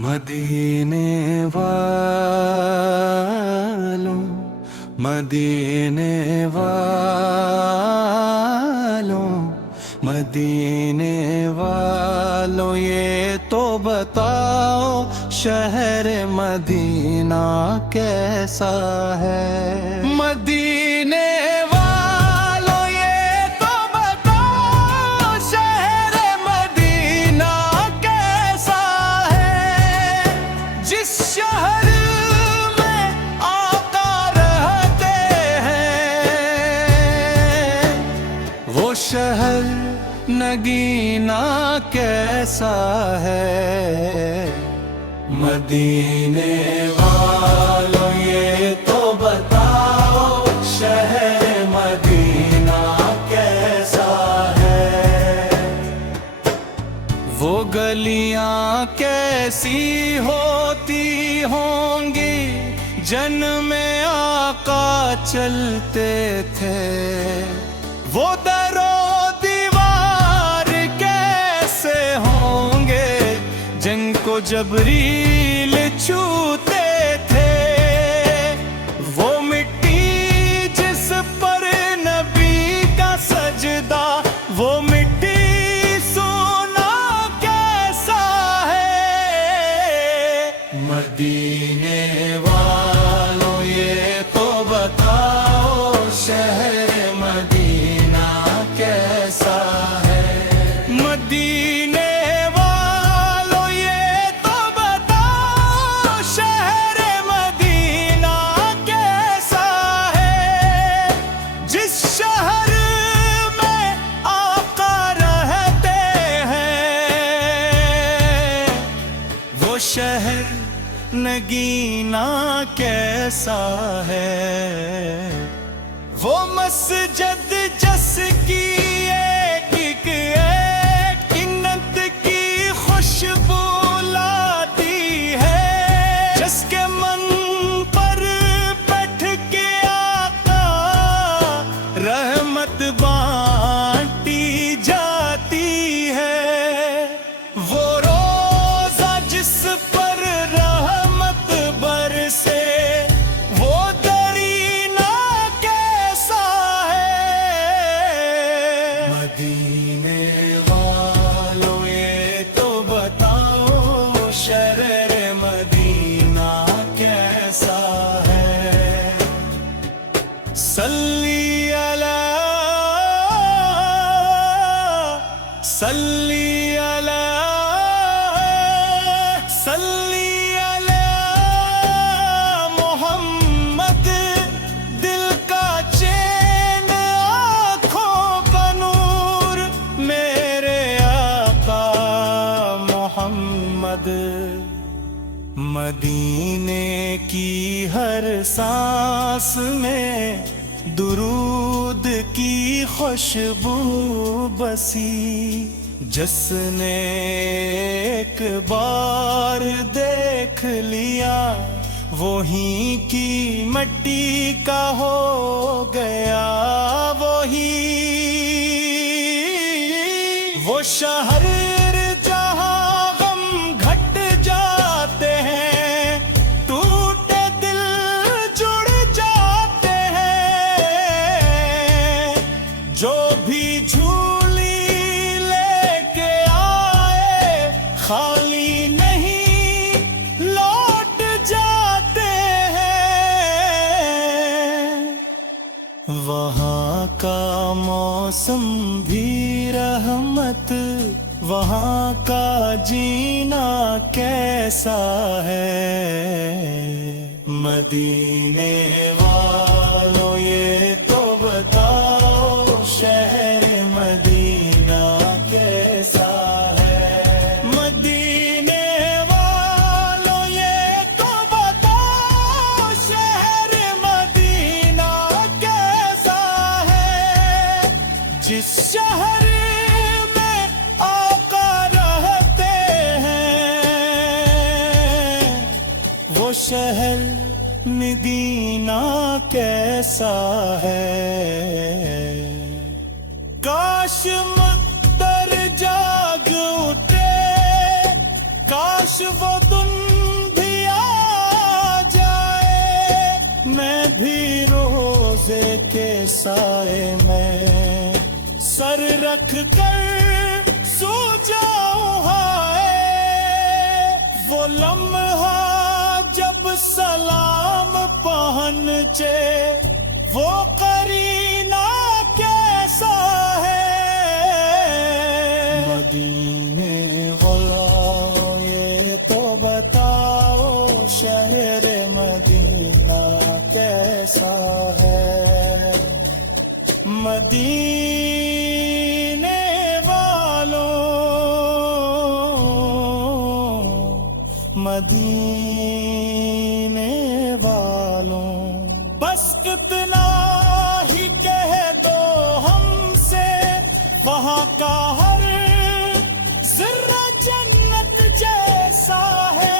مدینے والوں مدینے والوں مدینے والوں یہ تو بتاؤ شہر مدینہ کیسا ہے مدینے والوں یہ تو بتاؤ شہر مدینہ کیسا ہے جس شہر میں آقا رہتے ہیں وہ شہر نگینا کیسا ہے مدینے والوں یہ تو بتاؤ شہر مدینہ کیسا ہے وہ گلیاں کیسی ہوتی ہوں گی جن میں آقا چلتے تھے وہ در و دیوار کیسے ہوں گے جن کو جبریل چھوتے تھے وہ مٹی جس پر نبی کا سجدہ وہ مٹی سونا کیسا ہے مدینے والوں یہ تو بتاؤ شہر مدینہ کیسا ہے مدینے شہر نگینا کیسا ہے وہ مسجد جس کی ایک کنت کی خوشبو لاتی ہے جس کے من پر بیٹھ کے آقا رحمت بانٹی جاتی ہے وہ مدینے والوں یہ تو بتاؤ شہر مدینہ کیسا ہے صلی علی محمد دل کا چین آنکھوں کا نور میرے آقا محمد مدینے کی ہر سانس میں درود کی خوشبو بسی جس نے ایک بار دیکھ لیا وہیں کی مٹی کا ہو گیا وہی وہ شہر جہاں غم گھٹ جاتے ہیں ٹوٹے دل جڑ جاتے ہیں جو بھی جھولی لے کے آئے خالی نہیں لوٹ جاتے ہیں وہاں کا موسم بھی رحمت وہاں کا جینا کیسا ہے مدینے والوں یہ تو بتاؤ شہر مدینہ کیسا ہے مدینے والوں یہ تو بتاؤ شہر مدینہ کیسا ہے جس شہر میں آقا رہتے ہیں وہ شہر مدینہ کیسا ہے کاش مقدر جاگ اٹھے کاش وہ دنیا کے سائے میں سر رکھ کر سو جاؤں ہائے، وہ لمحہ جب سلام پہنچے وہ قرینہ کیسا ہے، مدینے والوں یہ تو بتاؤ شہر مدینہ کیسا ہے، مدینے والوں، مدینے والوں، بس اتنا ہی کہہ دو ہم سے، وہاں کا ہر ذرہ جنت جیسا ہے،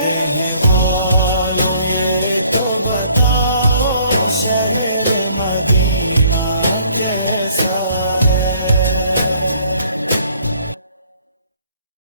مدینے والوں یہ تو بتاؤ شہر